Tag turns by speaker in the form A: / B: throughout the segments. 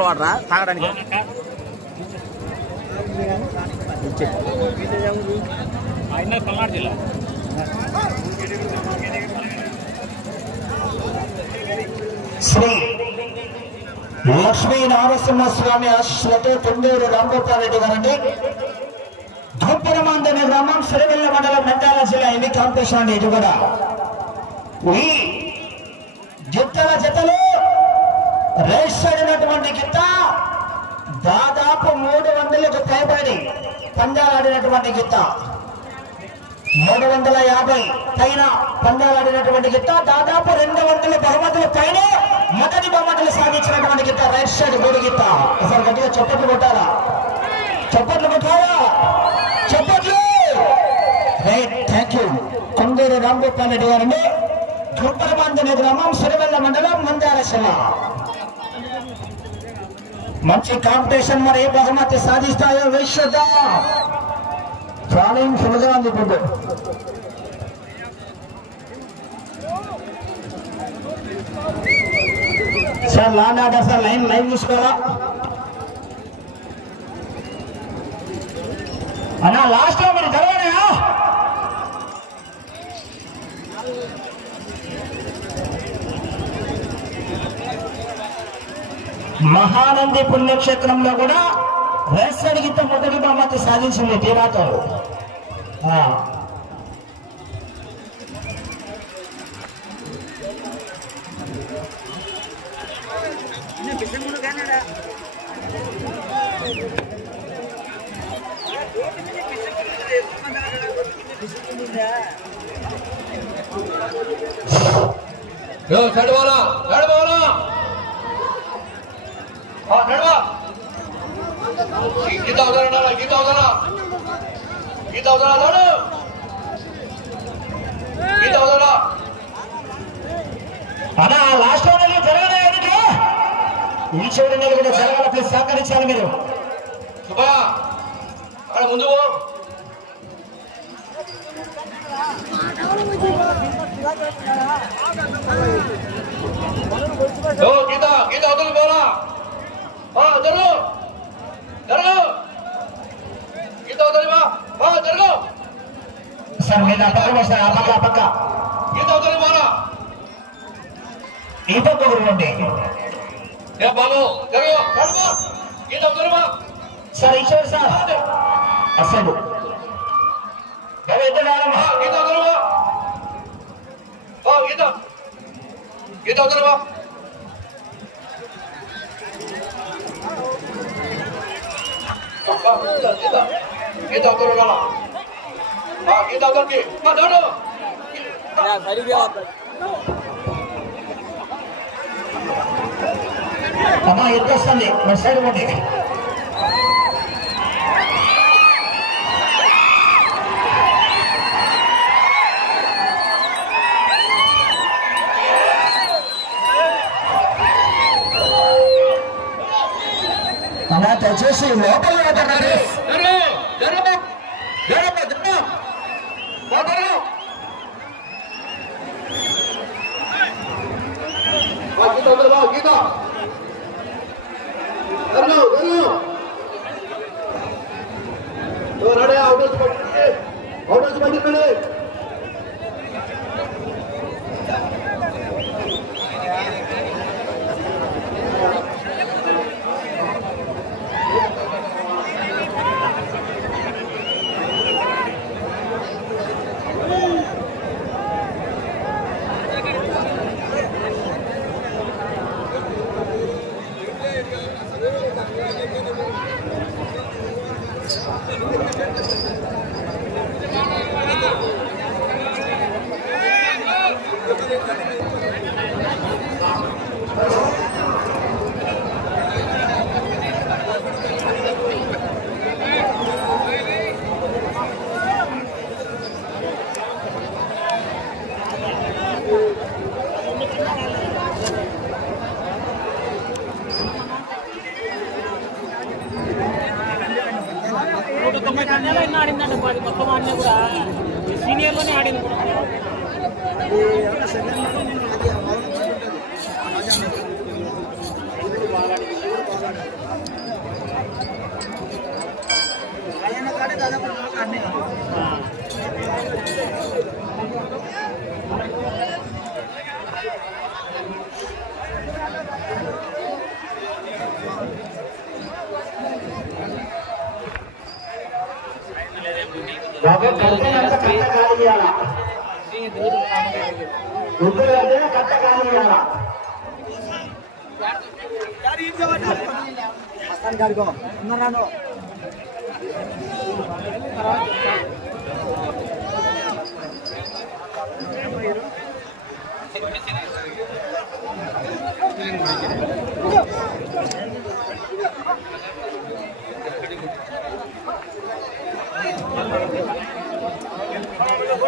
A: Local వాడరా? తాగడానికి.
B: శ్రీ లక్ష్మీ నారసింహస్వామి ఆశ్రతో తొందూరు రాంగోపాల్ గారండి. ధూపరమాందని గ్రామం సిరివెల్ల మండలం నంద్యాల జిల్లా ఇది కాంపిటీషన్ అండి ఇది కూడా. ఈ జతల జతలో రేస్ ఆడినటువంటి గిత్త దాదాపు మూడు వందలకు పైబడి పందాలాడినటువంటి గిత్త. మూడు వందల యాభై పైన పందాలాడినటువంటి గిత్త. దాదాపు రెండు వందల బహుమతుల పైన మొదటి బహుమతులు సాధించినటువంటి గిత్త రైట్ సైడ్ మూడు గిత్త. అసలు గట్టిగా చప్పట్లు కొట్టాలా? చప్పట్లు కొట్టాలా? చప్పట్లు! Right thank you. కొందరు రామ్ గోపాల్ రెడ్డి గారండి. దుర్పరమాంజనే గ్రామం సిరివెల్ల మండలం మందార జిల్లా మంచి కాంపిటీషన్ మరి ఏ బహుమతి సాధిస్తాయో విశ్వదా. ప్రాణం ఫుల్గా ఉంది ఇప్పుడు. Sir law and order sir line line చూసుకోరా అన్నా లాస్ట్లో మరి జరగడా మహానంది పుణ్యక్షేత్రంలో కూడా రేసడిగిత మొదటి బహుమతి సాధించింది తీరాతో ఆ.
C: Yo, గీత వదలనా గీత వదలనా గీత వదలనా నడు గీత వదలనా
B: అన్న లాస్ట్ ఓవర్లో జరగాలి కనుక ఈ చేయడం కూడా జరగాలి ప్లీజ్ సహకరించాలి మీరు.
C: శుభా అక్కడ ముందు గీత గీత వదలు పోరా. జరుగు జరుగు బా ఆ, జరుగు
B: సార్ మీరు ఆ పక్క వస్తారు ఆ పక్క ఆ పక్క
C: అవతలి పోలా
B: ఈ పక్క గురువండి
C: ఏ బాబు జరుగు జరుగు అవతలి బా
B: సార్ అసలు బాబు
C: గీత గీత అవతలి బా ఆ, గీత గీత అవతలి పోలా ఆ, గీత అవతలికి ఆ, నడు
A: సరిగ్గా
B: అమ్మా
C: జరుగు జరుగు ఓ, రెడీ అవుట్ పట్టి అవుట్ పట్టి
B: బాబు కట్ట ఎంత కట్ట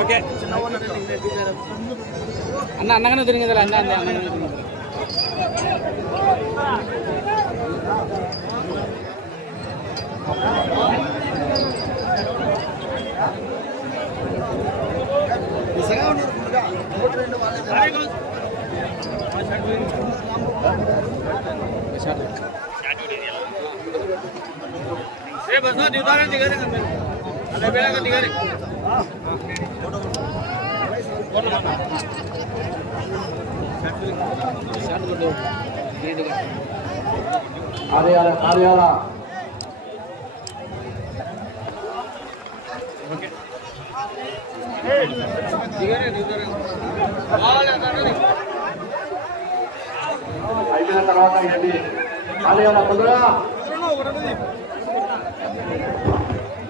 D: ఓకే
A: అన్న అన్నగానే తిరిగింది అన్న అన్న అన్నగానే తిరిగింది
D: ఏ బస్ దిగుతారా దిగాలి అదే బేళ దిగాలి
A: షార్ట్
B: ఆర్యాల ఆర్యాల అయిపోయిన తర్వాత ఏంటి ఆర్యాల పొద్దున అన్నా నా బాగా చెప్తారు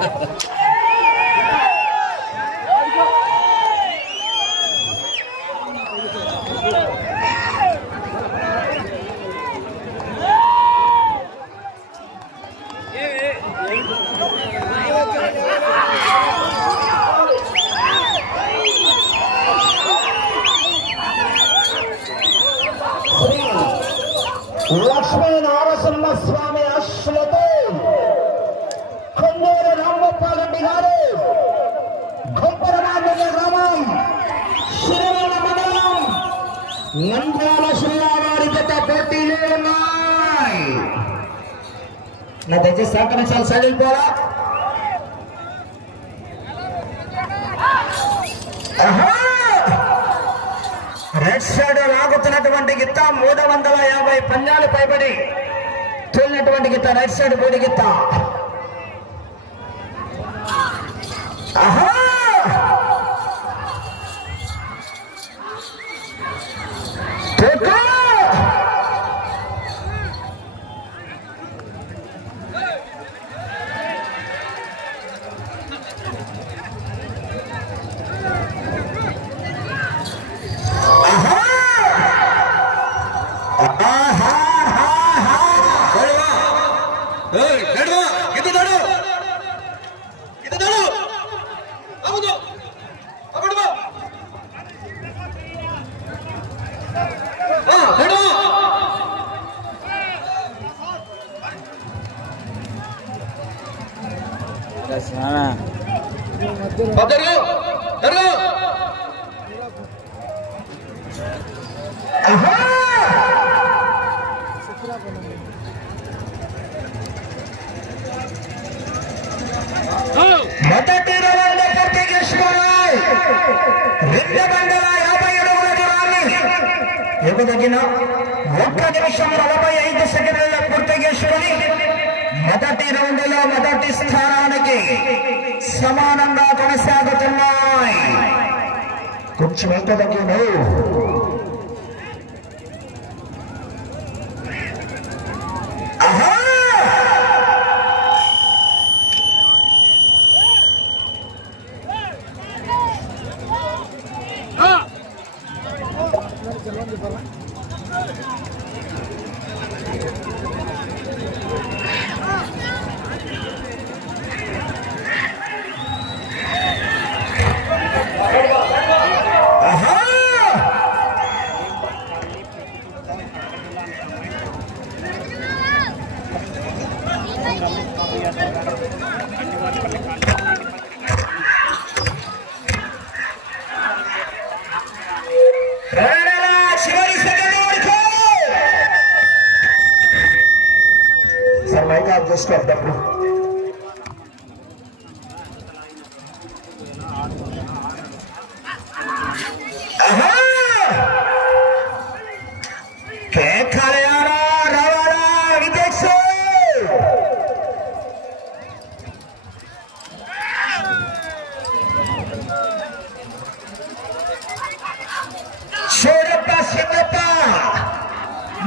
B: ハハハハ! నంద్యాల శ్రీరామారి జత పోటీలు ఉన్నాయి. నా దయచేసి సహకరించాలి. సైడ్ పోరా రెడ్ సైడ్ లాగుతున్నటువంటి గిత్త మూడు వందల యాభై పంజాలు పైబడి తోలినటువంటి గిత్త రైట్ సైడ్ బోడి గిత్త ఆహా! తూకు!
C: జరుగు జరుగు
B: మొదటి రౌండ్ పూర్తికేశ్వరాయ్ రెండు వందల యాభై అడుగుల దూరాన్ని ఎగుదగిన ఒక్క నిమిషం నలభై ఐదు సెకండ్లలో పూర్తి చేసుకుని మొదటి రౌండ్లో మొదటి స్థానానికి సమానంగా కొనసాగుతున్నాయి. కొంచెం ఎంత తగ్గిండు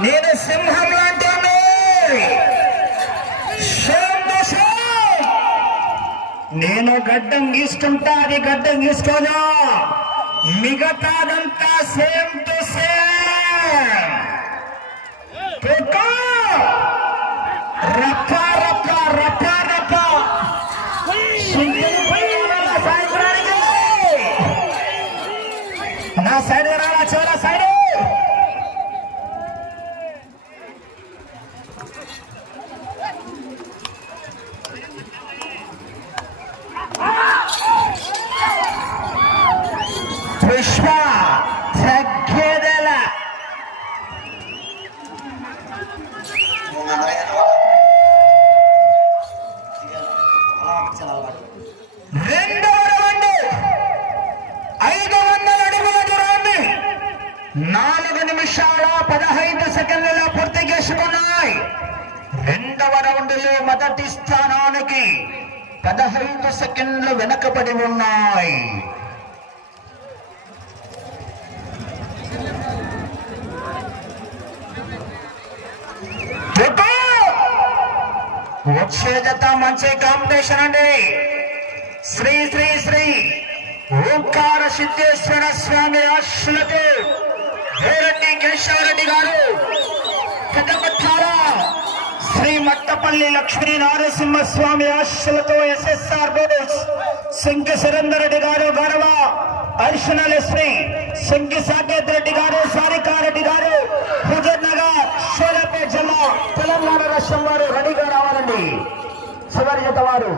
B: నేను సింహం లాంటి నేను గడ్డం గీసుకుంటా అది గడ్డం గీసుకోదా మిగతాదంతా సేమ్ పెద్దకొట్టాల శ్రీ మట్టపల్లి లక్ష్మీ నారసింహస్వామి ఆశలతో ఎస్ఎస్ఆర్ బోర్డ్స్ శంకి సురేందర్ రెడ్డి గారు గౌరవ అడిషనల్ శ్రీ శంకి సాకేత్ రెడ్డి గారు సారికారెడ్డి గారు హుజూర్ నగర్ జిల్లా తెలంగాణ రాష్ట్రం వారు రెడీగా రావాలండి. చివరి జత వారు.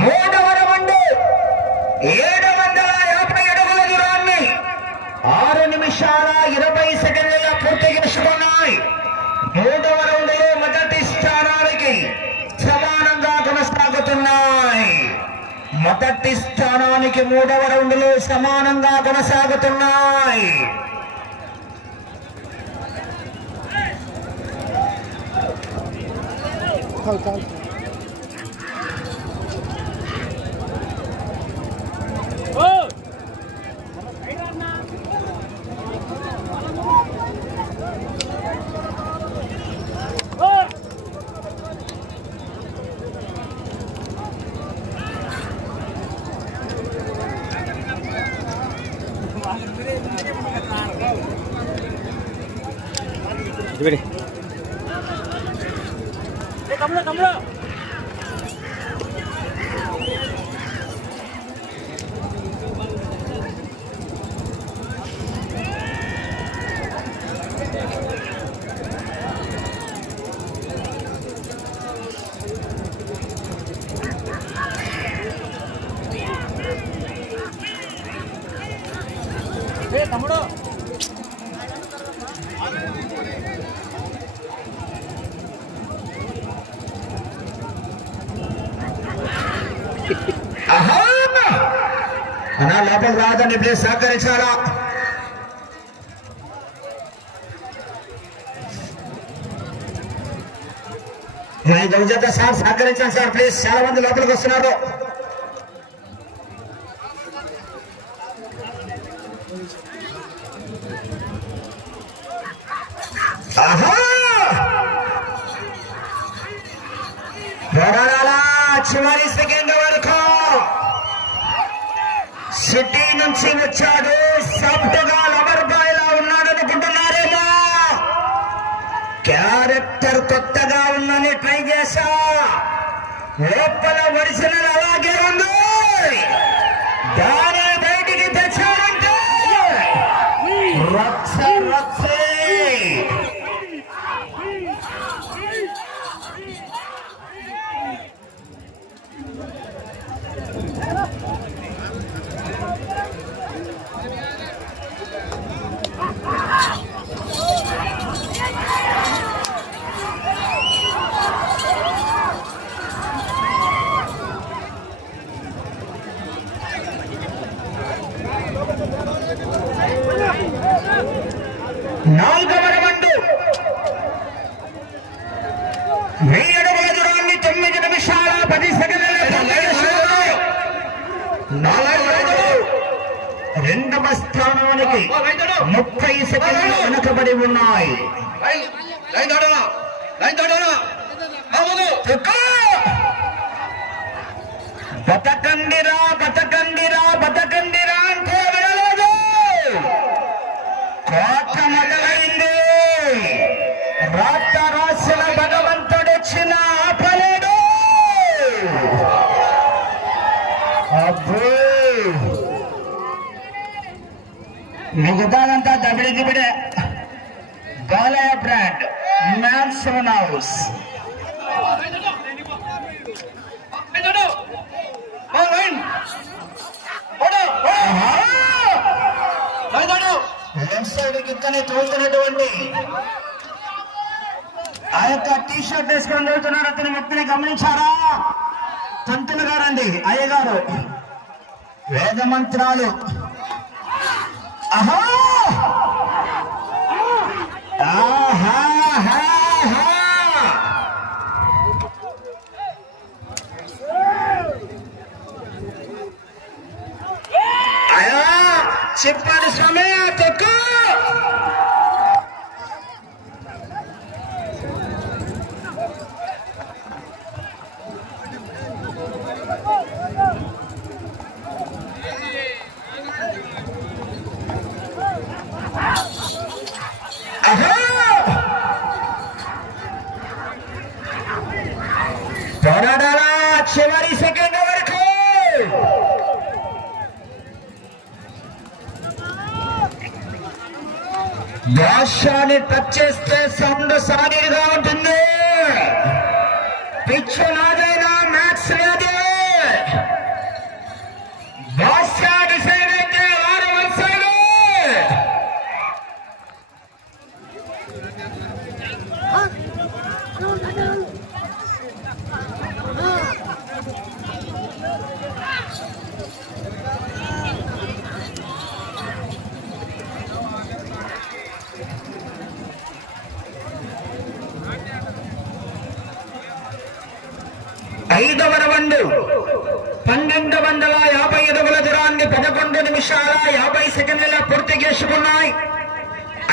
B: మూడవ రౌండ్ ఏడు వందల యాభై అడుగుల దూరాన్ని. ఆరు నిమిషాల ఇరవై సెకండ్లలో పూర్తి చేసుకున్నాయి. మూడవ రౌండ్లో మొదటి స్థానానికి సమానంగా కొనసాగుతున్నాయి. మొదటి స్థానానికి మూడవ రౌండ్లో సమానంగా కొనసాగుతున్నాయి.
D: ఓ ఏ
B: అన్నా లోపల రాదండి ప్లీజ్ సహకరించాలా? నా జగజత సార్ సహకరించాను సార్ ప్లీజ్ చాలా మంది లోపలికి వస్తున్నారు. రెండవ స్థానానికి ముప్పై సెకండ్లు వెనుకబడి ఉన్నాయి! బతకండిరా బతకండిరా బతకండిరా అంటే వినలేదు. కోట మొదలైంది. రాత మిగతాదంతా దబిడి దిబిడే. Balayya brand
C: Mansion House. ఆ
B: లెఫ్ట్ సైడ్ కిందనే తోలుతున్నటువంటి ఆ యొక్క టీ షర్ట్ వేసుకొని వెళ్తున్నాడు అతని వ్యక్తిని గమనించారా? తంతులు గారండి అయ్యగారు. వేద మంత్రాలు టచ్ చేస్తే సౌండ్ సారీగా ఉంటుంది పన్నెండు వందల యాభై అడుగుల దూరాన్ని పదకొండు నిమిషాల యాభై సెకండ్ల పూర్తి చేసుకున్నాయి.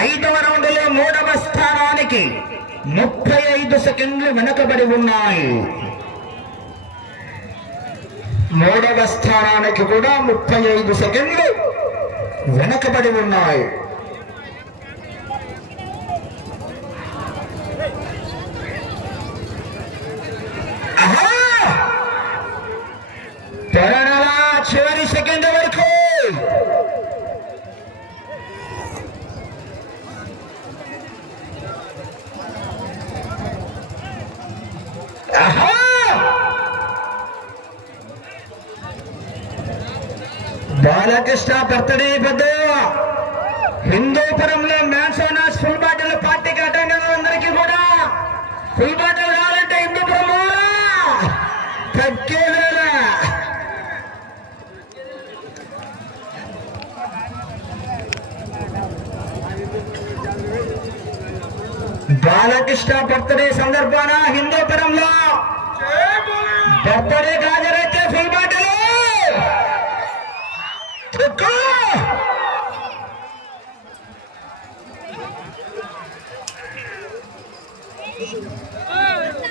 B: ఐదవ రౌండ్లో మూడవ స్థానానికి ముప్పై ఐదు సెకండ్లు వెనుకబడి ఉన్నాయి. మూడవ స్థానానికి కూడా ముప్పై ఐదు సెకండ్లు వెనకబడి ఉన్నాయి ఆహా! తెలంగాణ చివరి సెకండ్ వరకు ఆహా! బాలకృష్ణ బర్త్డే పెద్ద హిందూపురంలో మ్యాన్సోనాస్ ఫుల్ బాటిల్ పార్టీకి అటెండ్ అయిన అందరికీ కూడా. ఫుల్ బాటిల్ కావాలంటే హిందూపురం బాలకృష్ణ బర్త్డే సందర్భాన హిందూపురంలో Hey! Oh,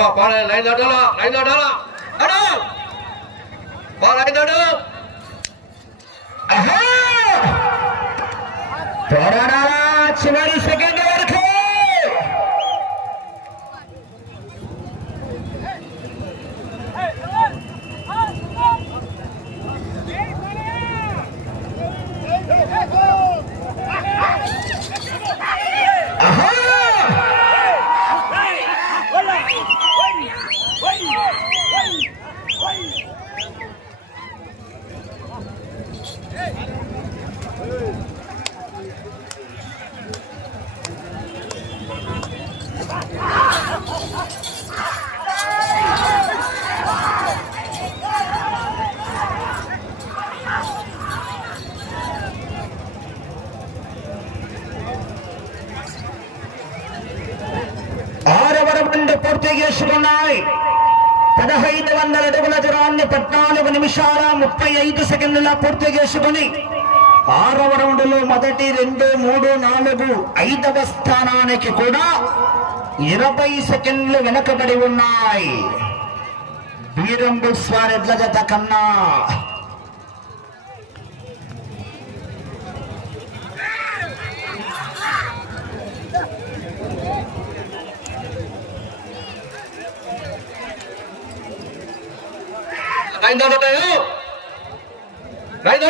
C: పడబా పాడ లైన్ దాటాలా లైన్ దాటాలా అడు బా లైన్ దాటు
B: ఆహా! పోరాడాలా చివరి సెకండ్ వరకు ఆహా! ఆరవ రౌండ్ పూర్తి చేసుకున్నాయి పదహైదు వందల అడుగుల దూరాన్ని పద్నాలుగు నిమిషాల ముప్పై ఐదు సెకండ్ల పూర్తి చేసుకుని ఆరవ రౌండ్లో మొదటి రెండు మూడు నాలుగు ఐదవ స్థానానికి కూడా ఇరవై సెకండ్లు వెనకబడి ఉన్నాయి. వీరంబు స్వారెడ్ల జత కన్నా
C: లైన్ దాటాడు లైన్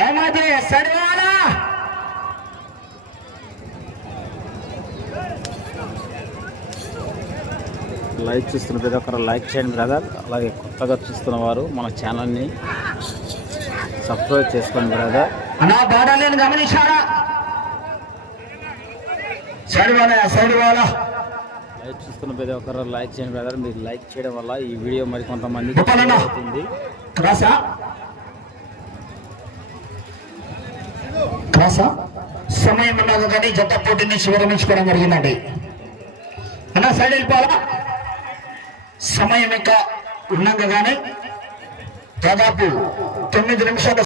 B: ఏమది? సరివాలా
E: లైక్ చూస్తున్న ప్రతి ఒక్కరు లైక్ చేయండి బ్రదర్ అలాగే కొత్తగా చూస్తున్న వారు మన ఛానల్ని సబ్స్క్రైబ్ చేసుకోండి బ్రదర్
B: నా బాధలేని గమనించారా సరివాలా
E: లైక్ చూస్తున్న ప్రతి ఒక్కరు లైక్ చేయండి బ్రదర్ మీరు లైక్ చేయడం వల్ల ఈ వీడియో మరి
B: గొప్పలన్నా.
E: అవుతుంది
B: సమయం ఉన్నది కానీ జత పోటీని విరమించుకోవడం జరిగిందండి. అన్న సైడ్ వెళ్ళిపోవాలా? సమయం ఇంకా ఉండగా కానీ దాదాపు తొమ్మిది నిమిషాలు